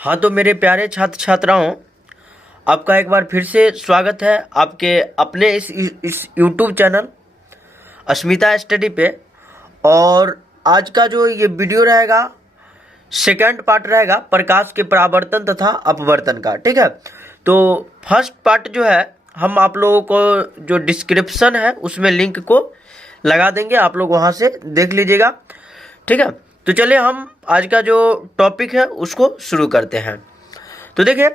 हाँ तो मेरे प्यारे छात्र छात्राओं, आपका एक बार फिर से स्वागत है आपके अपने इस यूट्यूब चैनल अस्मिता स्टडी पे। और आज का जो ये वीडियो रहेगा सेकंड पार्ट रहेगा प्रकाश के परावर्तन तथा अपवर्तन का। ठीक है, तो फर्स्ट पार्ट जो है हम आप लोगों को जो डिस्क्रिप्शन है उसमें लिंक को लगा देंगे, आप लोग वहाँ से देख लीजिएगा। ठीक है, तो चलिए हम आज का जो टॉपिक है उसको शुरू करते हैं। तो देखिए,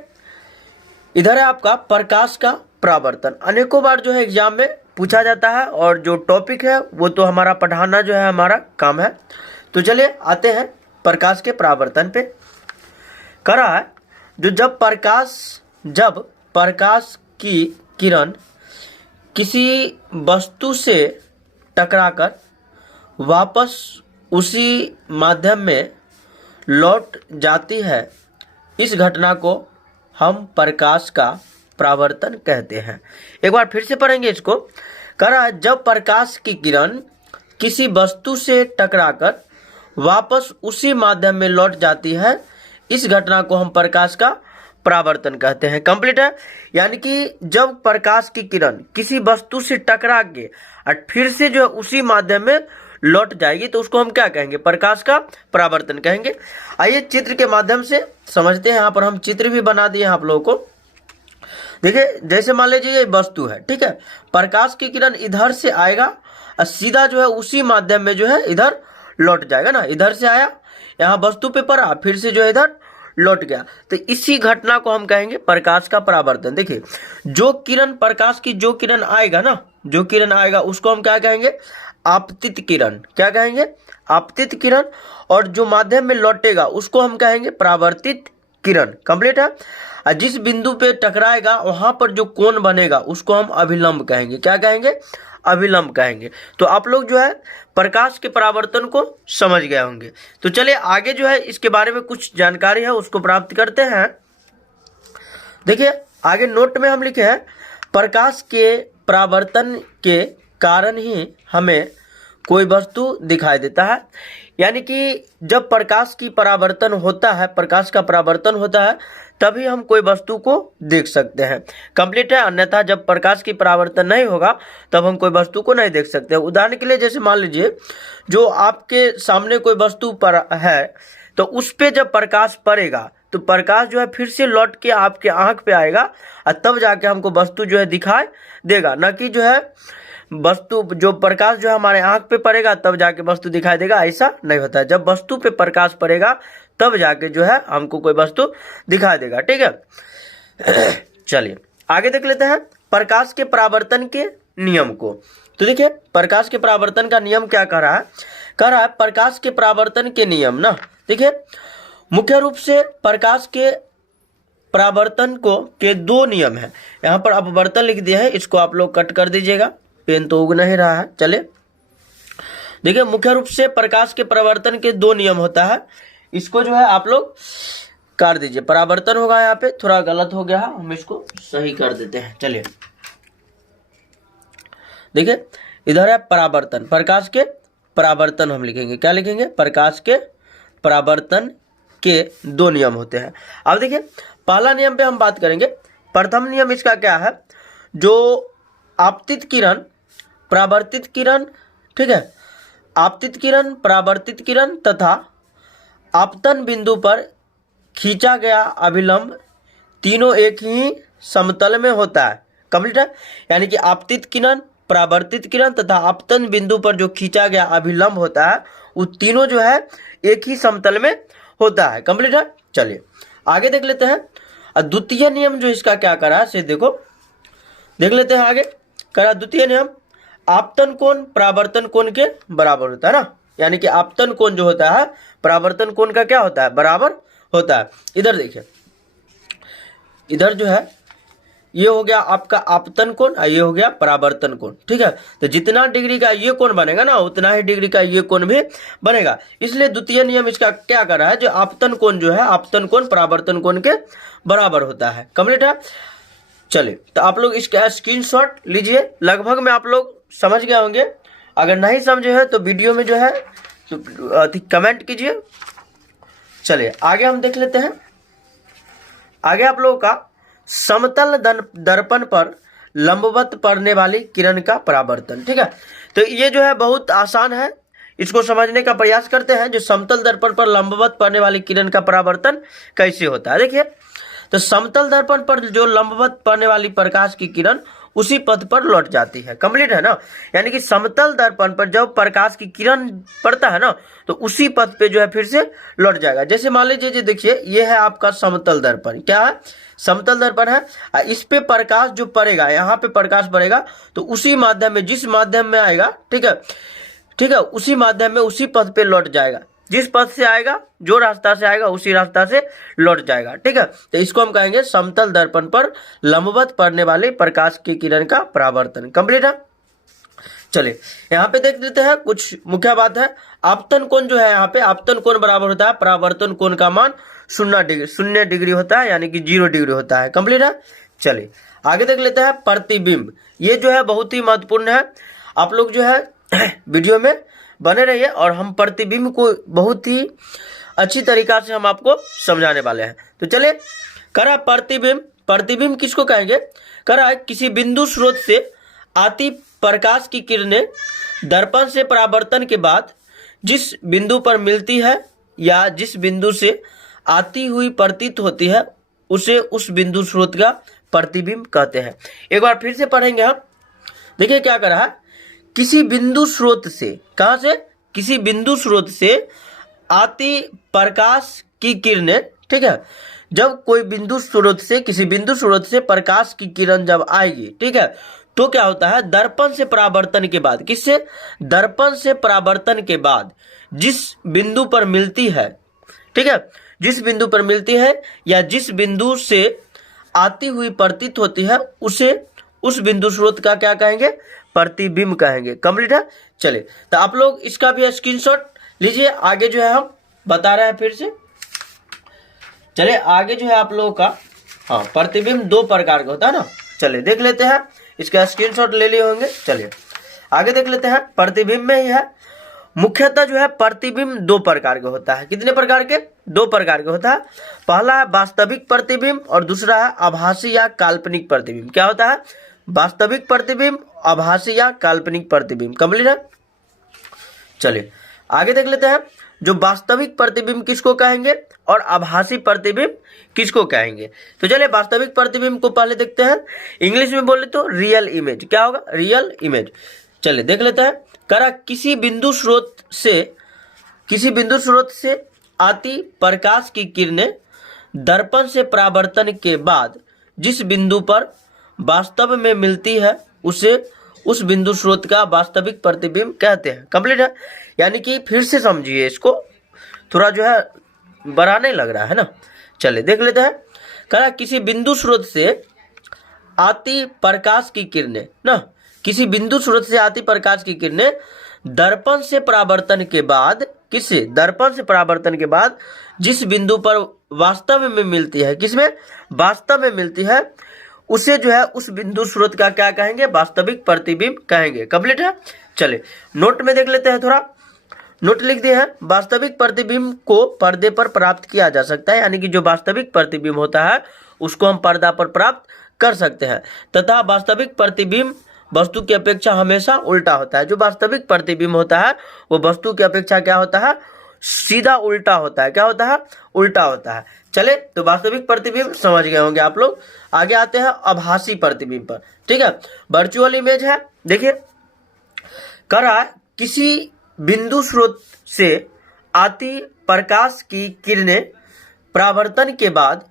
इधर है आपका प्रकाश का परावर्तन। अनेकों बार जो है एग्जाम में पूछा जाता है और जो टॉपिक है वो तो हमारा पढ़ाना जो है हमारा काम है। तो चलिए आते हैं प्रकाश के परावर्तन पे। कह रहा है जब प्रकाश की किरण किसी वस्तु से टकराकर वापस उसी माध्यम में लौट जाती है, इस घटना को हम प्रकाश का परावर्तन कहते हैं। एक बार फिर से पढ़ेंगे इसको। कह रहा है जब प्रकाश की किरण किसी वस्तु से टकराकर वापस उसी माध्यम में लौट जाती है, इस घटना को हम प्रकाश का परावर्तन कहते हैं। कंप्लीट है, यानी कि जब प्रकाश की किरण किसी वस्तु से टकरा के और फिर से जो है उसी माध्यम में लौट जाएगी तो उसको हम क्या कहेंगे? प्रकाश का परावर्तन कहेंगे। आइए चित्र के माध्यम से समझते हैं। यहाँ पर हम चित्र भी बना दिए हैं आप लोगों को। देखिए, जैसे मान लीजिए ये वस्तु है, ठीक है, प्रकाश की किरण इधर से आएगा और सीधा जो है उसी माध्यम में जो है इधर लौट जाएगा ना। इधर से आया, यहाँ वस्तु पे पड़ा, फिर से जो है इधर लौट गया, तो इसी घटना को हम कहेंगे प्रकाश का परावर्तन। देखिए, जो किरण प्रकाश की जो किरण आएगा ना, जो किरण आएगा उसको हम क्या कहेंगे? आपतित किरण। क्या कहेंगे? आपतित किरण। और जो माध्यम में लौटेगा उसको हम कहेंगे परावर्तित किरण। कंप्लीट है। और जिस बिंदु पे टकराएगा वहां पर जो कोण बनेगा उसको हम अभिलंब कहेंगे। क्या कहेंगे? अभिलंब कहेंगे। तो आप लोग जो है प्रकाश के परावर्तन को समझ गए होंगे। तो चलिए आगे जो है इसके बारे में कुछ जानकारी है उसको प्राप्त करते हैं। देखिए, आगे नोट में हम लिखे हैं प्रकाश के परावर्तन के कारण ही हमें कोई वस्तु दिखाई देता है। यानी कि जब प्रकाश की परावर्तन होता है, प्रकाश का परावर्तन होता है, तभी हम कोई वस्तु को देख सकते हैं। कंप्लीट है। अन्यथा जब प्रकाश की परावर्तन नहीं होगा तब हम कोई वस्तु को नहीं देख सकते। उदाहरण के लिए जैसे मान लीजिए जो आपके सामने कोई वस्तु पर है तो उस पे जब प्रकाश पड़ेगा तो प्रकाश जो है फिर से लौट के आपके आंख पे आएगा और तब जाके हमको वस्तु जो है दिखाई देगा। न कि जो है वस्तु जो प्रकाश जो है हमारे आंख पे पड़ेगा तब जाके वस्तु दिखाई देगा, ऐसा नहीं होता है। जब वस्तु पे प्रकाश पड़ेगा तब जाके जो है हमको कोई वस्तु दिखाई देगा। ठीक है, चलिए आगे देख लेते हैं प्रकाश के परावर्तन के नियम को। तो देखिए, प्रकाश के परावर्तन का नियम क्या कह रहा है? कह रहा है प्रकाश के परावर्तन के नियम ना। देखिए, मुख्य रूप से प्रकाश के परावर्तन को के दो नियम है। यहाँ पर अपवर्तन लिख दिया है, इसको आप लोग कट कर दीजिएगा, पेन तो उग नहीं रहा है। चलिए देखिए, मुख्य रूप से प्रकाश के परावर्तन के दो नियम होता है। इसको जो है आप लोग काट दीजिए। परावर्तन होगा, यहाँ पे थोड़ा गलत हो गया है, हम इसको सही कर देते हैं। चलिए देखिए, इधर है परावर्तन, प्रकाश के परावर्तन हम लिखेंगे। क्या लिखेंगे? प्रकाश के परावर्तन के दो नियम होते हैं। अब देखिए, पहला नियम पे हम बात करेंगे। प्रथम नियम इसका क्या है? जो आपतित किरण, परावर्तित किरण, ठीक है, आपतित किरण, परावर्तित किरण तथा आपतन बिंदु पर खींचा गया अभिलंब तीनों एक ही समतल में होता है। कंप्लीट है। यानी कि आपतित किरण, परावर्तित किरण तथा आपतन बिंदु पर जो खींचा गया अभिलंब होता है वो तीनों जो है एक ही समतल में होता है। कंप्लीट है। चलिए आगे देख लेते हैं। द्वितीय नियम जो इसका क्या करा है, से देखो, देख लेते हैं आगे। करा द्वितीय नियम, आपतन कोण परावर्तन कोण के बराबर होता है ना। यानी कि आपतन कोण जो होता है परावर्तन कोण का क्या होता है? बराबर होता है। इधर देखिए, इधर जो है ये हो गया आपका आपतन कोण और ये हो गया परावर्तन कोण। ठीक है, तो जितना डिग्री का ये कोण बनेगा ना उतना ही डिग्री का ये कोण भी बनेगा। इसलिए द्वितीय नियम इसका क्या कर रहा है? जो आपतन कोण जो है, आपतन कोण परावर्तन कोण के बराबर होता है। कंप्लीट है। चलिए, तो आप लोग इसका स्क्रीनशॉट लीजिए। लगभग में आप लोग समझ गए होंगे। अगर नहीं समझे हैं तो वीडियो में जो है तो कमेंट कीजिए। चलिए आगे हम देख लेते हैं। आगे आप लोगों का समतल दर्पण पर लंबवत पड़ने वाली किरण का परावर्तन। ठीक है, तो ये जो है बहुत आसान है, इसको समझने का प्रयास करते हैं। जो समतल दर्पण पर लंबवत पड़ने वाली किरण का परावर्तन कैसे होता है, देखिए। तो समतल दर्पण पर जो लंबवत पड़ने वाली प्रकाश की किरण उसी पथ पर लौट जाती है। कंप्लीट है ना, यानी कि समतल दर्पण पर जब प्रकाश की किरण पड़ता है ना तो उसी पथ पे जो है फिर से लौट जाएगा। जैसे मान लीजिए, देखिए ये है आपका समतल दर्पण, क्या है, समतल दर्पण है। इस पे प्रकाश जो पड़ेगा, यहाँ पे प्रकाश पड़ेगा तो उसी माध्यम में, जिस माध्यम में आएगा, ठीक है, ठीक है, उसी माध्यम में उसी पथ पे लौट जाएगा। जिस पथ से आएगा, जो रास्ता से आएगा उसी रास्ता से लौट जाएगा। ठीक है, तो इसको हम कहेंगे समतल दर्पण पर लंबवत पड़ने वाले प्रकाश की किरण का परावर्तन। कंप्लीट है। चलिए यहाँ पे देख लेते हैं कुछ मुख्य बात है। आपतन कोण जो है, यहाँ पे आपतन कोण बराबर होता है परावर्तन कोण का मान 0 डिग्री होता है, यानी कि 0 डिग्री होता है। कंप्लीट है। चलिए आगे देख लेते हैं प्रतिबिंब। ये जो है बहुत ही महत्वपूर्ण है। आप लोग जो है वीडियो में बने रहिए और हम प्रतिबिंब को बहुत ही अच्छी तरीका से हम आपको समझाने वाले हैं। तो चलिए, करा प्रतिबिंब। प्रतिबिंब किसको कहेंगे, करा किसी बिंदु स्रोत से आती प्रकाश की किरणें दर्पण से परावर्तन के बाद जिस बिंदु पर मिलती है या जिस बिंदु से आती हुई प्रतीत होती है उसे उस बिंदु स्रोत का प्रतिबिंब कहते हैं। एक बार फिर से पढ़ेंगे हम। देखिए क्या कर रहा है, किसी बिंदु स्रोत से, कहां से, किसी बिंदु स्रोत से आती प्रकाश की किरणें, ठीक है, जब कोई बिंदु स्रोत से, किसी बिंदु स्रोत से प्रकाश की किरण जब आएगी, ठीक है, तो क्या होता है, दर्पण से परावर्तन के बाद, किससे, दर्पण से परावर्तन के बाद जिस बिंदु पर मिलती है, ठीक है, जिस बिंदु पर मिलती है या जिस बिंदु से आती हुई प्रतीत होती है उसे उस बिंदु स्रोत का क्या कहेंगे, प्रतिबिंब कहेंगे। कंप्लीट है। चलिए तो आप लोग इसका भी स्क्रीनशॉट लीजिए। आगे जो है हम बता रहे हैं फिर से। चलिए आगे जो है आप लोगों का, हाँ, प्रतिबिंब 2 प्रकार का होता है ना। चलिए देख लेते हैं, इसका स्क्रीनशॉट ले लिए होंगे। चलिए आगे देख लेते हैं। प्रतिबिंब में ही है, मुख्यतः जो है प्रतिबिंब 2 प्रकार का होता है। कितने प्रकार के, 2 प्रकार का होता है। पहला है वास्तविक प्रतिबिंब और दूसरा है आभासी या काल्पनिक प्रतिबिंब। क्या होता है, वास्तविक प्रतिबिंब, आभासी या काल्पनिक प्रतिबिंब। कंप्लीट है। चलिए आगे देख लेते हैं, जो वास्तविक प्रतिबिंब किसको कहेंगे और आभासी प्रतिबिंब किसको कहेंगे। तो चलिए वास्तविक प्रतिबिंब को पहले देखते हैं। इंग्लिश में बोले तो रियल इमेज। क्या होगा, रियल इमेज। चलिए देख लेते हैं। करा किसी बिंदु स्रोत से आती प्रकाश की किरणें दर्पण से परावर्तन के बाद जिस बिंदु पर वास्तव में मिलती है उसे उस बिंदु स्रोत का वास्तविक प्रतिबिंब कहते हैं। कंप्लीट है। यानी कि फिर से समझिए इसको, थोड़ा जो है बड़ा नहीं लग रहा है ना। चलिए देख लेते हैं। कहा किसी बिंदु स्रोत से आती प्रकाश की किरणें ना, किसी बिंदु स्रोत से आती प्रकाश की किरणें दर्पण से परावर्तन के बाद, किससे, दर्पण से परावर्तन के बाद जिस बिंदु पर वास्तव में मिलती है, किसमें, वास्तव में मिलती है, उसे जो है उस बिंदु स्रोत का क्या कहेंगे, वास्तविक प्रतिबिंब कहेंगे। कंप्लीट है। चलिए नोट में देख लेते हैं, थोड़ा नोट लिख दिए हैं। वास्तविक प्रतिबिंब को पर्दे पर प्राप्त किया जा सकता है, यानी कि जो वास्तविक प्रतिबिंब होता है उसको हम पर्दा पर प्राप्त कर सकते हैं, तथा वास्तविक प्रतिबिंब वस्तु की अपेक्षा हमेशा उल्टा होता है। जो वास्तविक प्रतिबिंब होता है वो वस्तु की अपेक्षा क्या होता है, सीधा उल्टा होता है। क्या होता है, उल्टा होता है। चले तो वास्तविक प्रतिबिंब समझ गए होंगे आप लोग। आगे आते हैं आभासी प्रतिबिंब पर। ठीक है, वर्चुअल इमेज है। देखिए करा किसी बिंदु स्रोत से आती प्रकाश की किरणें परावर्तन के बाद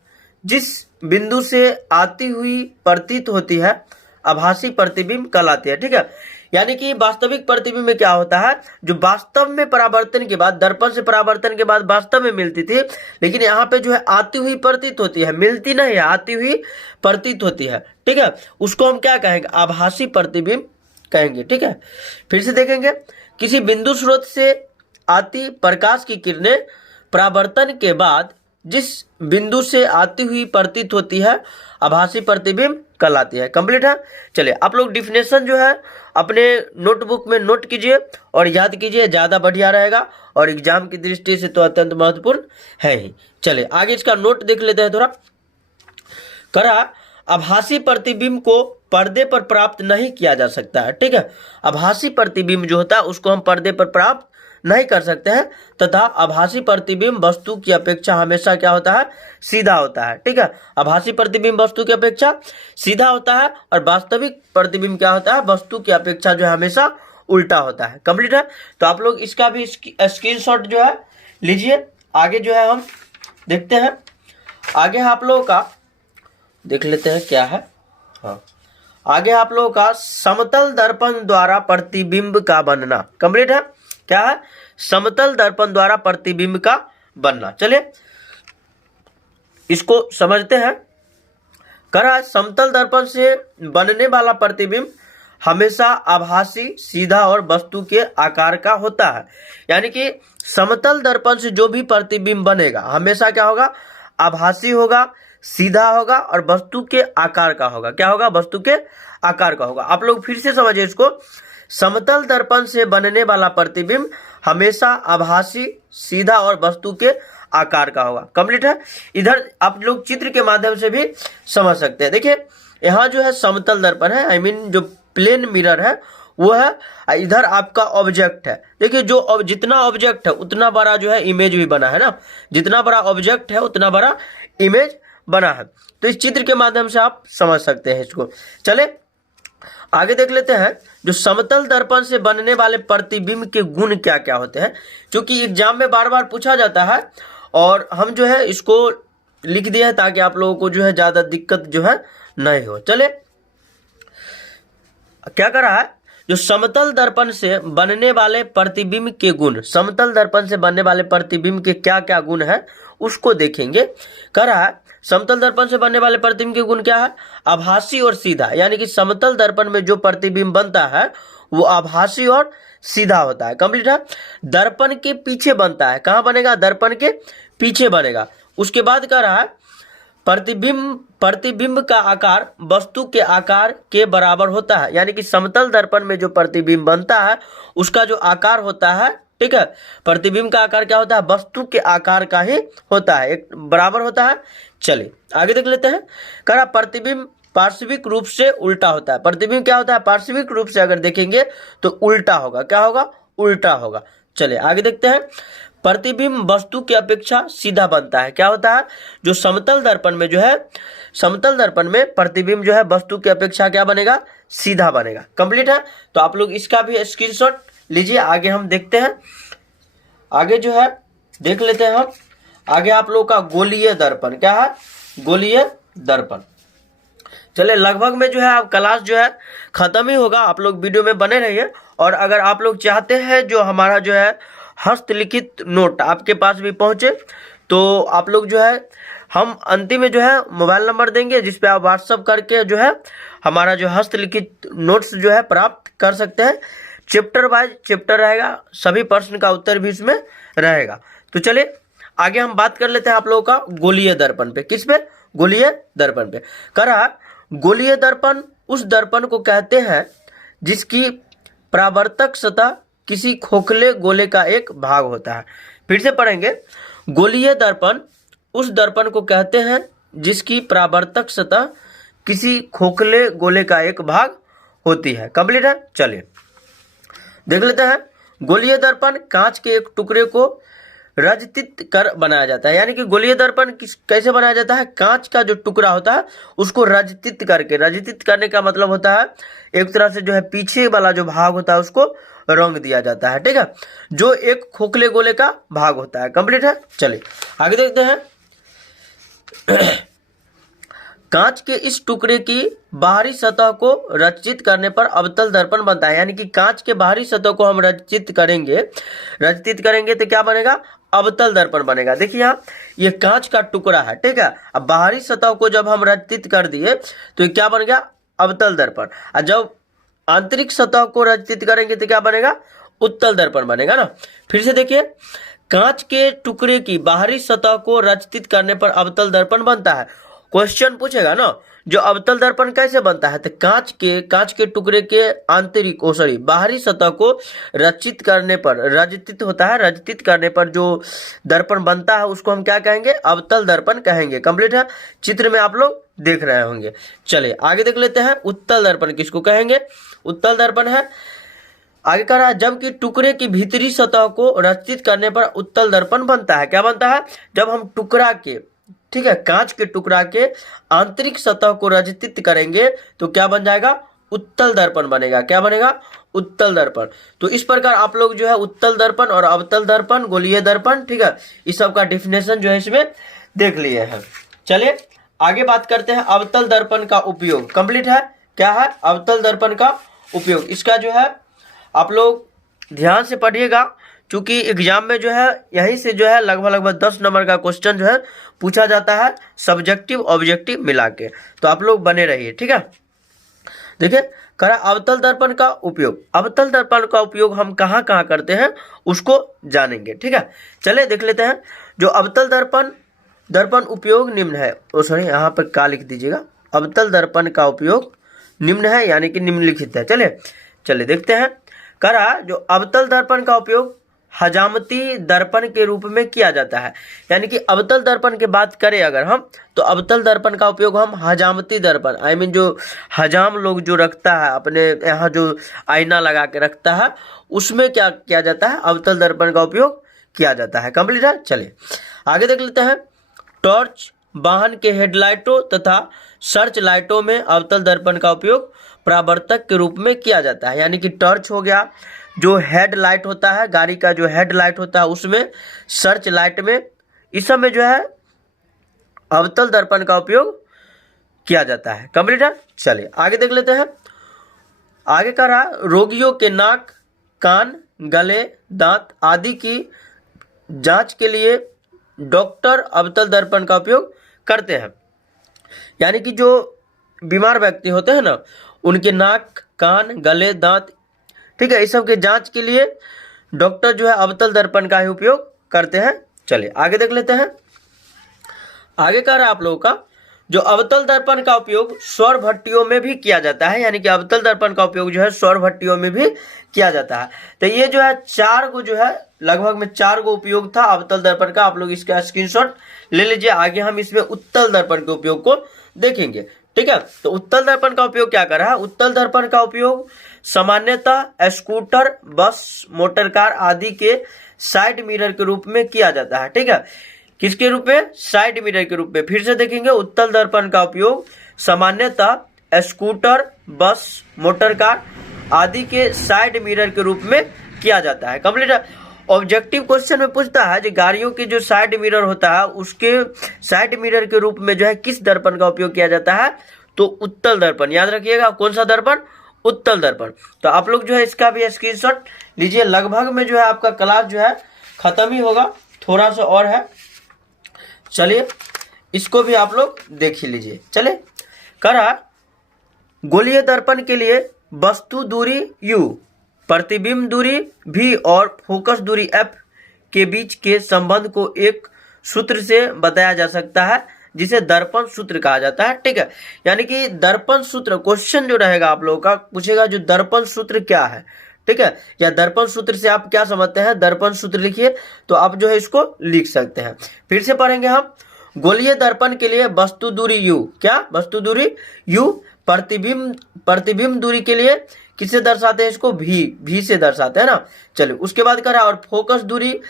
जिस बिंदु से आती हुई प्रतीत होती है आभासी प्रतिबिंब कहलाती है। ठीक है, यानी कि वास्तविक प्रतिबिंब में क्या होता है, जो वास्तव में परावर्तन के बाद, दर्पण से परावर्तन के बाद वास्तव में मिलती थी, लेकिन यहाँ पे जो है आती हुई प्रतीत होती है, मिलती नहीं है, आती हुई प्रतीत होती है। ठीक है, उसको हम क्या कहेंगे, आभासी प्रतिबिंब कहेंगे। ठीक है, फिर से देखेंगे। किसी बिंदु स्रोत से आती प्रकाश की किरणें परावर्तन के बाद जिस बिंदु से आती हुई प्रतीत होती है आभासी प्रतिबिंब कहलाती है। कंप्लीट है। चलिए आप लोग डिफिनेशन जो है अपने नोटबुक में नोट कीजिए और याद कीजिए, ज़्यादा बढ़िया रहेगा और एग्जाम की दृष्टि से तो अत्यंत महत्वपूर्ण है ही। चलिए आगे इसका नोट देख लेते हैं थोड़ा। करा आभासी प्रतिबिंब को पर्दे पर प्राप्त नहीं किया जा सकता है। ठीक है, आभासी प्रतिबिंब जो होता है उसको हम पर्दे पर प्राप्त नहीं कर सकते हैं, तथा आभासी प्रतिबिंब वस्तु की अपेक्षा हमेशा क्या होता है, सीधा होता है। ठीक है, आभासी प्रतिबिंब वस्तु की अपेक्षा सीधा होता है और वास्तविक प्रतिबिंब क्या होता है, वस्तु की अपेक्षा जो है हमेशा उल्टा होता है। कंप्लीट है। तो आप लोग इसका भी स्क्रीनशॉट जो है लीजिए। आगे जो है हम देखते हैं, आगे आप लोगों का देख लेते हैं क्या है। हाँ, आगे आप लोगों का समतल दर्पण द्वारा प्रतिबिंब का बनना। कंप्लीट है। क्या है, समतल दर्पण द्वारा प्रतिबिंब का बनना। चलिए इसको समझते हैं। करा समतल दर्पण से बनने वाला प्रतिबिंब हमेशा आभासी, सीधा और वस्तु के आकार का होता है। यानी कि समतल दर्पण से जो भी प्रतिबिंब बनेगा हमेशा क्या होगा, आभासी होगा, सीधा होगा और वस्तु के आकार का होगा। क्या होगा, वस्तु के आकार का होगा। आप लोग फिर से समझिए इसको। समतल दर्पण से बनने वाला प्रतिबिंब हमेशा आभासी, सीधा और वस्तु के आकार का होगा। कंप्लीट है। इधर आप लोग चित्र के माध्यम से भी समझ सकते हैं। देखिए यहाँ जो है समतल दर्पण है, आई मीन जो प्लेन मिरर है वो है, इधर आपका ऑब्जेक्ट है। देखिए जो जितना ऑब्जेक्ट है उतना बड़ा जो है इमेज भी बना है ना, जितना बड़ा ऑब्जेक्ट है उतना बड़ा इमेज बना है। तो इस चित्र के माध्यम से आप समझ सकते हैं इसको। चले आगे देख लेते हैं, जो समतल दर्पण से बनने वाले प्रतिबिंब के गुण क्या क्या होते हैं, क्योंकि एग्जाम में बार बार पूछा जाता है और हम जो है इसको लिख दिया है ताकि आप लोगों को जो है ज्यादा दिक्कत जो है नहीं हो। चले क्या कर रहा है, जो समतल दर्पण से बनने वाले प्रतिबिंब के गुण, समतल दर्पण से बनने वाले प्रतिबिंब के क्या क्या गुण है उसको देखेंगे। कर रहा है समतल दर्पण से बनने वाले प्रतिबिंब के गुण क्या है, आभासी और सीधा। यानी कि समतल दर्पण में जो प्रतिबिंब बनता है वो आभासी और सीधा होता है। कंप्लीट है। दर्पण के पीछे बनता है, कहां बनेगा, दर्पण के पीछे बनेगा। उसके बाद कह रहा है प्रतिबिंब का आकार वस्तु के आकार के बराबर होता है। यानी कि समतल दर्पण में जो प्रतिबिंब बनता है उसका जो आकार होता है, ठीक है, प्रतिबिंब का आकार क्या होता है, वस्तु के आकार का ही होता है, एक बराबर होता है। चलिए आगे देख लेते हैं। कह रहा प्रतिबिंब पार्श्विक रूप से उल्टा होता है। प्रतिबिंब क्या होता है, पार्श्विक रूप से अगर देखेंगे तो उल्टा होगा। क्या होगा, उल्टा होगा। चलिए आगे देखते हैं। प्रतिबिंब वस्तु की अपेक्षा सीधा बनता है। क्या होता है, जो समतल दर्पण में जो है, समतल दर्पण में प्रतिबिंब जो है वस्तु की अपेक्षा क्या बनेगा, सीधा बनेगा। कंप्लीट है। तो आप लोग इसका भी स्क्रीनशॉट लीजिए। आगे हम देखते हैं, आगे जो है देख लेते हैं हम। आगे आप लोग का गोलीय दर्पण क्या है, गोलीय दर्पण। चले लगभग में जो है अब क्लास जो है खत्म ही होगा। आप लोग वीडियो में बने रहिए। और अगर आप लोग चाहते हैं जो हमारा जो है हस्तलिखित नोट आपके पास भी पहुंचे तो आप लोग जो है, हम अंतिम में जो है मोबाइल नंबर देंगे जिस पे आप व्हाट्सअप करके जो है हमारा जो हस्तलिखित नोट्स जो है प्राप्त कर सकते हैं। चैप्टर वाइज चैप्टर रहेगा, सभी प्रश्न का उत्तर भी इसमें रहेगा। तो चलिए आगे हम बात कर लेते हैं आप लोगों का गोलीय दर्पण पे। किस पे, गोलीय दर्पण पे। करा गोलीय दर्पण उस दर्पण को कहते हैं जिसकी परावर्तक सतह किसी खोखले गोले का एक भाग होता है। फिर से पढ़ेंगे। गोलीय दर्पण उस दर्पण को कहते हैं जिसकी परावर्तक सतह किसी खोखले गोले का एक भाग होती है। कंप्लीट है। चलिए देख लेते हैं। गोलीय दर्पण कांच के एक टुकड़े को रजतित कर बनाया जाता है। यानी कि गोलीय दर्पण कैसे बनाया जाता है, कांच का जो टुकड़ा होता है उसको रजतित करके, रजतित करने का मतलब होता है एक तरह से जो है पीछे वाला जो भाग होता है उसको रंग दिया जाता है। ठीक है, जो एक खोखले गोले का भाग होता है। कंप्लीट है। चलिए आगे देखते हैं। कांच के इस टुकड़े की बाहरी सतह को रचित करने पर अवतल दर्पण बनता है। यानी कि कांच के बाहरी सतह को हम रचित करेंगे तो क्या बनेगा, अवतल दर्पण बनेगा। देखिए यहाँ ये कांच का टुकड़ा है, ठीक है। अब बाहरी सतह को जब हम रचित कर दिए तो ये क्या बन गया, अवतल दर्पण। और जब आंतरिक सतह को रचित करेंगे तो क्या बनेगा, उत्तल दर्पण बनेगा ना। फिर से देखिए, कांच के टुकड़े की बाहरी सतह को रचित करने पर अवतल दर्पण बनता है। क्वेश्चन पूछेगा ना, जो अवतल दर्पण कैसे बनता है, तो कांच के टुकड़े के आंतरिक बाहरी सतह को रचित करने पर, रजतित होता है, रजतित करने पर जो दर्पण बनता है उसको हम क्या कहेंगे, अवतल दर्पण कहेंगे। कंप्लीट है, चित्र में आप लोग देख रहे होंगे। चलिए आगे देख लेते हैं, उत्तल दर्पण किसको कहेंगे, उत्तल दर्पण है। आगे कह रहा है, जबकि टुकड़े की भीतरी सतह को रचित करने पर उत्तल दर्पण बनता है। क्या बनता है, जब हम टुकड़ा के, ठीक है, कांच के टुकड़ा के आंतरिक सतह को रचित करेंगे तो क्या बन जाएगा, उत्तल दर्पण बनेगा। क्या बनेगा, उत्तल दर्पण। तो इस प्रकार आप लोग जो है उत्तल दर्पण और अवतल दर्पण, गोलीय दर्पण, ठीक है, इस सब का डिफिनेशन जो है इसमें देख लिए हैं। चलिए आगे बात करते हैं अवतल दर्पण का उपयोग। कंप्लीट है, क्या है, अवतल दर्पण का उपयोग। इसका जो है आप लोग ध्यान से पढ़िएगा, क्योंकि एग्जाम में जो है यहीं से जो है लगभग 10 नंबर का क्वेश्चन जो है पूछा जाता है, सब्जेक्टिव ऑब्जेक्टिव मिला के। तो आप लोग बने रहिए, ठीक है। देखिए करा अवतल दर्पण का उपयोग, अवतल दर्पण का उपयोग हम कहाँ कहाँ करते हैं उसको जानेंगे, ठीक है। चले देख लेते हैं। जो अवतल दर्पण उपयोग निम्न है, सॉरी यहाँ पर क्या लिख दीजिएगा, अवतल दर्पण का उपयोग निम्न है, यानी कि निम्नलिखित है। चले देखते हैं। करा जो अवतल दर्पण का उपयोग हजामती दर्पण के रूप में किया जाता है, यानी कि अवतल दर्पण की बात करें अगर हम, तो अवतल दर्पण का उपयोग हम हजामती दर्पण, आई मीन जो हजाम लोग जो रखता है अपने यहाँ, जो आईना लगा के रखता है, उसमें क्या किया जाता है, अवतल दर्पण का उपयोग किया जाता है। कंप्लीट है, चलिए आगे देख लेते हैं। टॉर्च, वाहन के हेडलाइटों तथा सर्च लाइटों में अवतल दर्पण का उपयोग परावर्तक के रूप में किया जाता है, यानी कि टॉर्च हो गया, जो हेडलाइट होता है, गाड़ी का जो हेडलाइट होता है उसमें, सर्च लाइट में, इस सब में जो है अवतल दर्पण का उपयोग किया जाता है। कंप्लीट है, चलिए आगे देख लेते हैं। आगे कह रहा, रोगियों के नाक, कान, गले, दांत आदि की जांच के लिए डॉक्टर अवतल दर्पण का उपयोग करते हैं, यानी कि जो बीमार व्यक्ति होते हैं ना, उनके नाक, कान, गले, दांत, ठीक है, इस सब के जांच के लिए डॉक्टर जो है अवतल दर्पण का ही उपयोग करते हैं। चलिए आगे देख लेते हैं। आगे कह रहा है आप लोगों का, जो अवतल दर्पण का उपयोग सौर भट्टियों में भी किया जाता है, यानी कि अवतल दर्पण का उपयोग जो है सौर भट्टियों में भी किया जाता है। तो ये जो है 4 गो जो है, लगभग में 4 गो उपयोग था अवतल दर्पण का। आप लोग इसका स्क्रीनशॉट ले लीजिए, आगे हम इसमें उत्तल दर्पण के उपयोग को देखेंगे, ठीक है। तो उत्तल दर्पण का उपयोग क्या कर रहा है, उत्तल दर्पण का उपयोग सामान्यतः स्कूटर, बस, मोटर कार आदि के साइड मिरर के रूप में किया जाता है, ठीक है। किसके रूप में, साइड मिरर के रूप में। फिर से देखेंगे, उत्तल दर्पण का उपयोग सामान्यतः स्कूटर, बस, मोटर कार आदि के साइड मिरर के रूप में किया जाता है। कंप्लीट है। ऑब्जेक्टिव क्वेश्चन में पूछता है, जो गाड़ियों की जो साइड मिरर होता है उसके साइड मिरर के रूप में जो है किस दर्पण का उपयोग किया जाता है, तो उत्तल दर्पण। याद रखिएगा, कौन सा दर्पण, उत्तल दर्पण। तो आप लोग जो है इसका भी स्क्रीनशॉट लीजिए। लगभग में जो है आपका क्लास जो है खत्म ही होगा, थोड़ा सा और है। चलिए इसको भी आप लोग देख ही लीजिए। चले करा, गोलीय दर्पण के लिए वस्तु दूरी u, प्रतिबिंब दूरी v और फोकस दूरी f के बीच के संबंध को एक सूत्र से बताया जा सकता है, जिसे दर्पण सूत्र कहा जाता है, ठीक है। यानी कि दर्पण सूत्र, क्वेश्चन जो रहेगा आप लोगों का पूछेगा, जो दर्पण सूत्र क्या है, ठीक है, या दर्पण सूत्र से आप क्या समझते हैं, दर्पण सूत्र लिखिए, तो आप जो है इसको लिख सकते हैं। फिर से पढ़ेंगे हम। गोलीय दर्पण के लिए वस्तु दूरी u, क्या, वस्तु दूरी u, प्रतिबिंब दूरी के लिए किससे दर्शाते हैं, इसको v से दर्शाते हैं ना। चलिए उसके बाद कह रहा है, और फोकस दूरी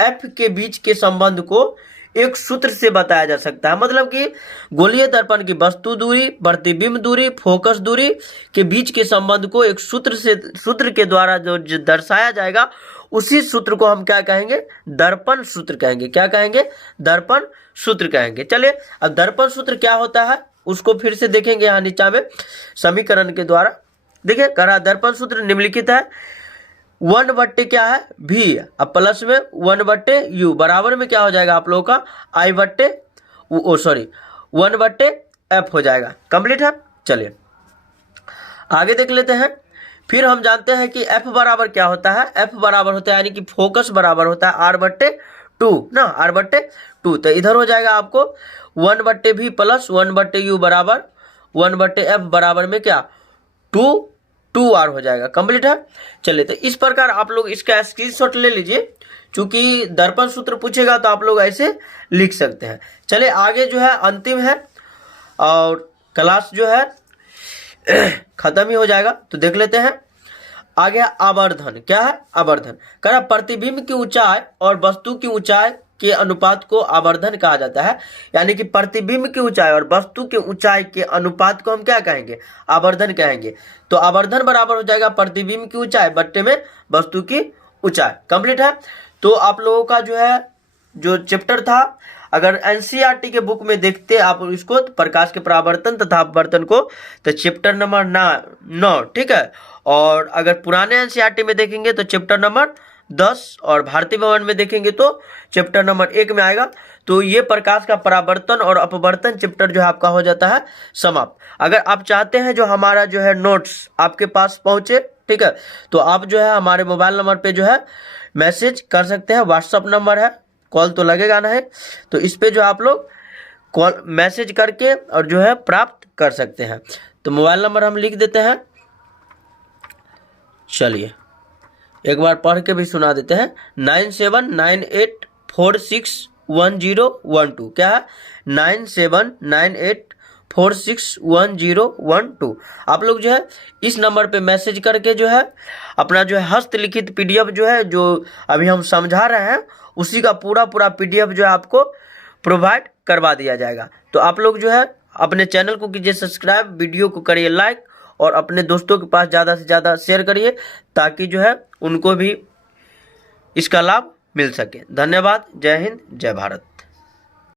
f के बीच के संबंध को एक सूत्र से बताया जा सकता है। मतलब कि गोलीय दर्पण की वस्तु दूरी, प्रतिबिंब दूरी, फोकस दूरी के बीच के संबंध को एक सूत्र के द्वारा जो दर्शाया जाएगा, उसी सूत्र को हम क्या कहेंगे, दर्पण सूत्र कहेंगे। क्या कहेंगे, दर्पण सूत्र कहेंगे। चलिए अब दर्पण सूत्र क्या होता है उसको फिर से देखेंगे यहाँ नीचा में समीकरण के द्वारा। देखिए करा, दर्पण सूत्र निम्नलिखित है, 1/, क्या है, v, अब प्लस में 1/u बराबर में क्या हो जाएगा आप लोगों का, 1/f हो जाएगा। कंप्लीट है। चलिए आगे देख लेते हैं। फिर हम जानते हैं कि f बराबर क्या होता है, f बराबर होता है, यानी कि फोकस बराबर होता है r/2 2 ना, r/2। तो इधर हो जाएगा आपको 1/v प्लस 1/u बराबर 1/f बराबर में क्या 2r हो जाएगा। कंप्लीट है। चलिए, तो इस प्रकार आप लोग इसका स्क्रीनशॉट ले लीजिए, चूंकि दर्पण सूत्र पूछेगा तो आप लोग ऐसे लिख सकते हैं। चलिए आगे जो है अंतिम है और क्लास जो है खत्म ही हो जाएगा, तो देख लेते हैं। आगे आवर्धन। क्या है आवर्धन? कह रहा प्रतिबिंब की ऊंचाई और वस्तु की ऊंचाई के अनुपात को आवर्धन कहा जाता है। यानी कि प्रतिबिंब की ऊंचाई और वस्तु के ऊंचाई के अनुपात को हम क्या कहेंगे? आवर्धन कहेंगे। तो आवर्धन बराबर हो जाएगा प्रतिबिंब की ऊंचाई बट्टे में वस्तु की ऊंचाई। कंप्लीट है। तो आप लोगों का जो है जो चैप्टर था, अगर एनसीईआरटी के बुक में देखते आप इसको, तो प्रकाश के परावर्तन तथा अपवर्तन को, तो चैप्टर नंबर 9, ठीक है। और अगर पुराने एनसीईआरटी में देखेंगे तो चैप्टर नंबर 10 और भारतीय भवन में देखेंगे तो चैप्टर नंबर 1 में आएगा। तो ये प्रकाश का परावर्तन और अपवर्तन चैप्टर जो है आपका हो जाता है समाप्त। अगर आप चाहते हैं जो हमारा जो है नोट्स आपके पास पहुंचे, ठीक है, तो आप जो है हमारे मोबाइल नंबर पे जो है मैसेज कर सकते हैं। व्हाट्सअप नंबर है, कॉल तो लगेगा नहीं, तो इस पे जो आप लोग कॉल मैसेज करके और जो है प्राप्त कर सकते हैं। तो मोबाइल नंबर हम लिख देते हैं। चलिए एक बार पढ़ के भी सुना देते हैं। 9798461012। क्या है? 9798461012। आप लोग जो है इस नंबर पे मैसेज करके जो है अपना जो है हस्तलिखित पीडीएफ जो है, जो अभी हम समझा रहे हैं, उसी का पूरा पीडीएफ जो है आपको प्रोवाइड करवा दिया जाएगा। तो आप लोग जो है अपने चैनल को कीजिए सब्सक्राइब, वीडियो को करिए लाइक और अपने दोस्तों के पास ज़्यादा से ज़्यादा शेयर करिए, ताकि जो है उनको भी इसका लाभ मिल सके। धन्यवाद। जय हिंद, जय भारत।